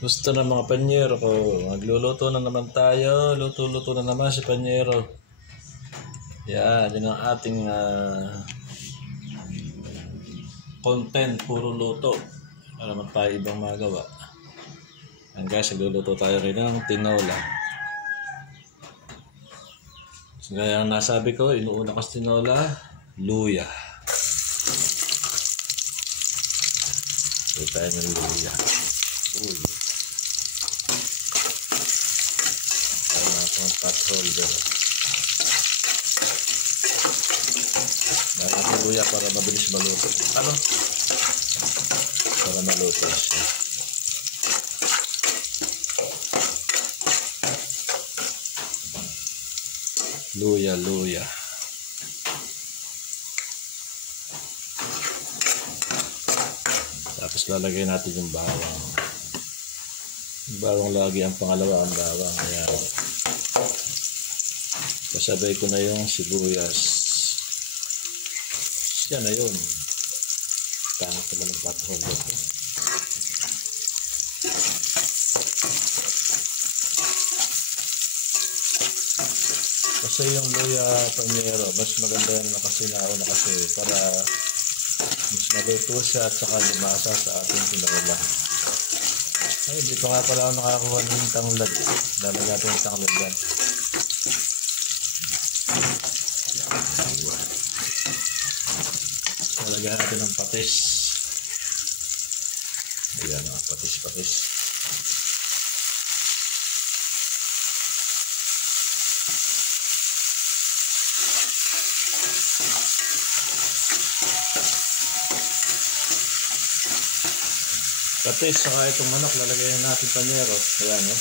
Gusto na mga panyero ko. Magluluto na naman tayo. Luto-luto na naman si panyero. Yan ang ating content. Puro luto. Wala naman tayo ibang magawa. Yan guys, nagluluto tayo rin ng tinola. So, gaya ang nasabi ko, inuuna ko sa tinola, luya. So tayo ng luya. Uy. Pot holder. Dahil ang luya para mabilis maluto. Ano? Para maluto siya. Luya. Tapos lalagay natin yung bawang. Yung bawang lagi ang pangalawa ang bawang. Ayan. Kasabay ko na yung sibuyas. Yan na yun. Tangat naman ng pot holder ko. Kasi yung luya panyero, mas maganda yan na kasi nauna kasi para mas maluto siya at saka lumasa sa ating tinola. Ay, hindi pa nga pala ako nakakuha ng tanglad. Lalagyan natin yung tanglad yan. Lalagyan natin ng patis. Ayan o, patis. Patis, saka itong manok, lalagyan natin panyero. Ayan o.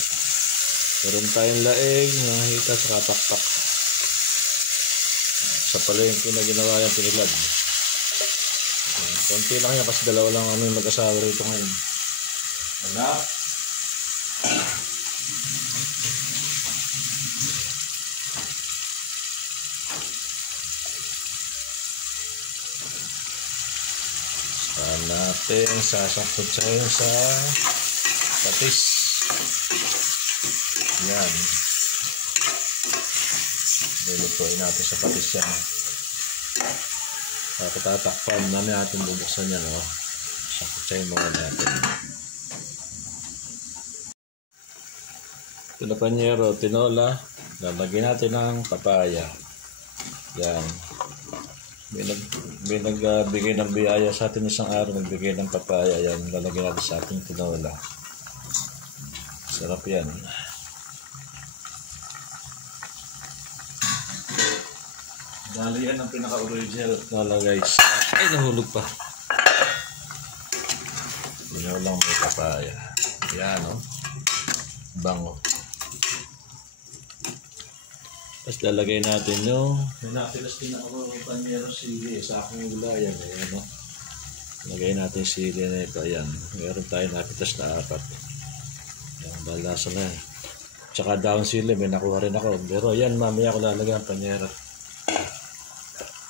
Meron tayong laing, hita, saka pakpak. Sa palengke na ginawa yung pinilad. Konti lang yan kasi dalawa lang ano yung mag-asawa rito ngayon. Anak. Saan natin sasakutsahin sa patis. Yan. Lulutuin natin sa patis yan. Tatakpan namin natin bubuksan yan, no? Sakutsahin muna natin. Ito na panyero, tinola. Lalagyan natin ng papaya. Yan. May nagbigay ng biyaya sa atin isang araw, nagbigay ng papaya. Yan, lalagyan natin sa ating tinola. Sarap yan. Dali yan ang pinaka-original tinola guys. Ay, nahulog pa. Tinolang may papaya. Yan o. Bango. Tapos lalagay natin yung pinapilas din ako ng panyero sili sa aking gulayan. Ayan o. Lagay natin sili na ito. Ayan. Meron tayo napitas na 4. Ayan, balasa na. Tsaka down sili. May nakuha rin ako. Pero yan, mamaya ko lalagay ang panyero.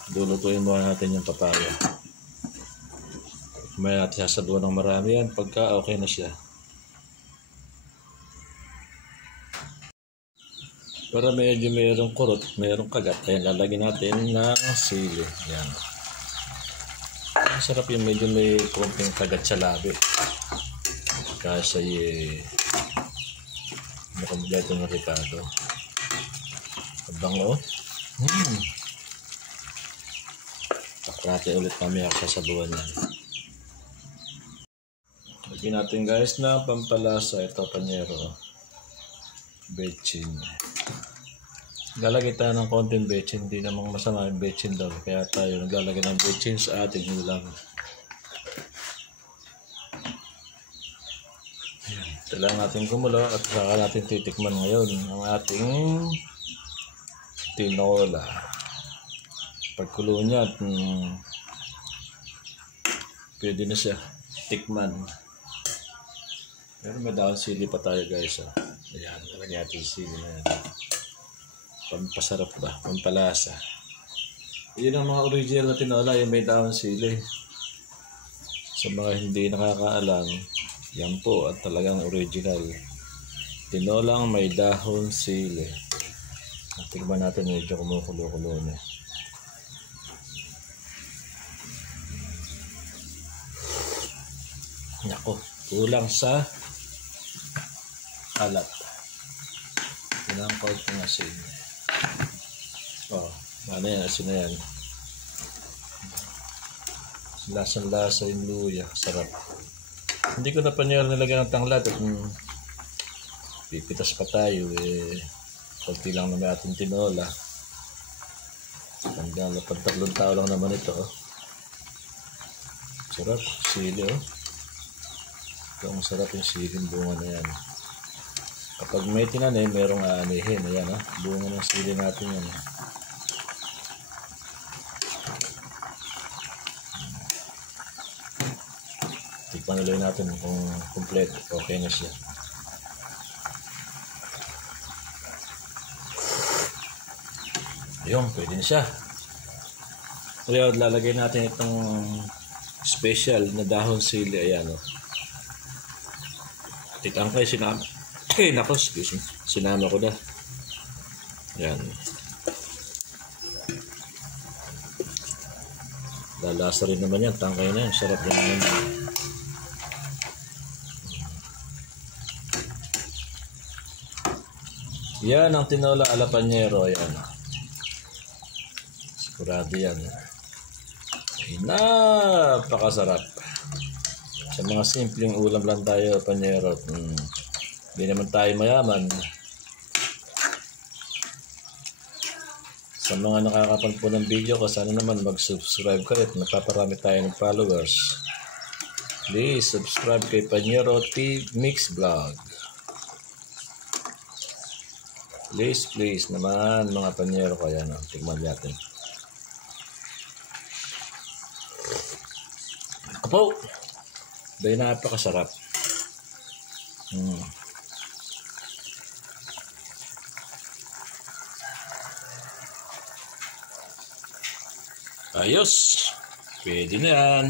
Lulutuin muna natin yung papaya. May natin sasabuan ng marami yan pagka okay na siya. Para medyo mayroong kurot, mayroong kagat, ayan, lalagyan natin ng sili. Yan. Masarap yung medyo may konting kagat sa labi. Kasi nakamagay ng Ricardo. Abango. Natin ulit kami ako sa sabuan yan. Lagyan natin guys na pampalasa. Ito panyero. Bechin. Lalagay tayo ng konting bechin. Hindi namang masama yung bechin daw. Kaya tayo naglalagay ng bechin sa ating ulam. Ito lang natin kumulo at saka natin titikman ngayon ang ating tinola. Pagkulo niya, pwede na siya tikman. Pero may daon sili pa tayo guys. Ayan, nalagyan natin sili na yan. Pampasarap ba? Pampalasa. Yun ang mga original na tinola, yung may daon sili. Sa mga hindi nakakaalam, Yan po at talagang original. Tinolang may dahon sili. Tignan natin, medyo kumukulo-kulo na. Nako, kulang sa alat. Kulang konting asin. Oh, ano yan, asin na yan. Lasang-lasa yung luya, sarap. Hindi ko na panyero nilagyan ng tanglad at pipitas pa tayo konti lang naman ating tinola. Hanggang 3 tao lang naman ito. Sarap, sili ito ang sarap yung siling bunga na yan. Kapag may tinanim, merong aanihin. Ayan bunga ng sili natin yan. Tikpan nilay natin kung complete, okay na siya. Ayun, pwede na siya. Kaya lalagay natin itong special na dahon sili. Ayan Tikangkay sinama. Nako, excuse me. Sinama ko na. Ayan. Lalasa rin naman yan. Tangkay na yan. Sarap yan naman. Yan ang tinola ala panyero. Ayan. Sigurado yan. Ay, napakasarap. Sa mga simpleng ulam lang tayo, panyero. Hindi naman tayo mayaman. Sa mga nakakapanood po ng video ko, sana naman mag-subscribe kayo at napaparami tayo ng followers. Please subscribe kay Panyero T Mix Vlog. Please naman mga panyero ko. Ayan tignan natin. Apo! Dahil napakasarap. Ayos. Pwede na yan.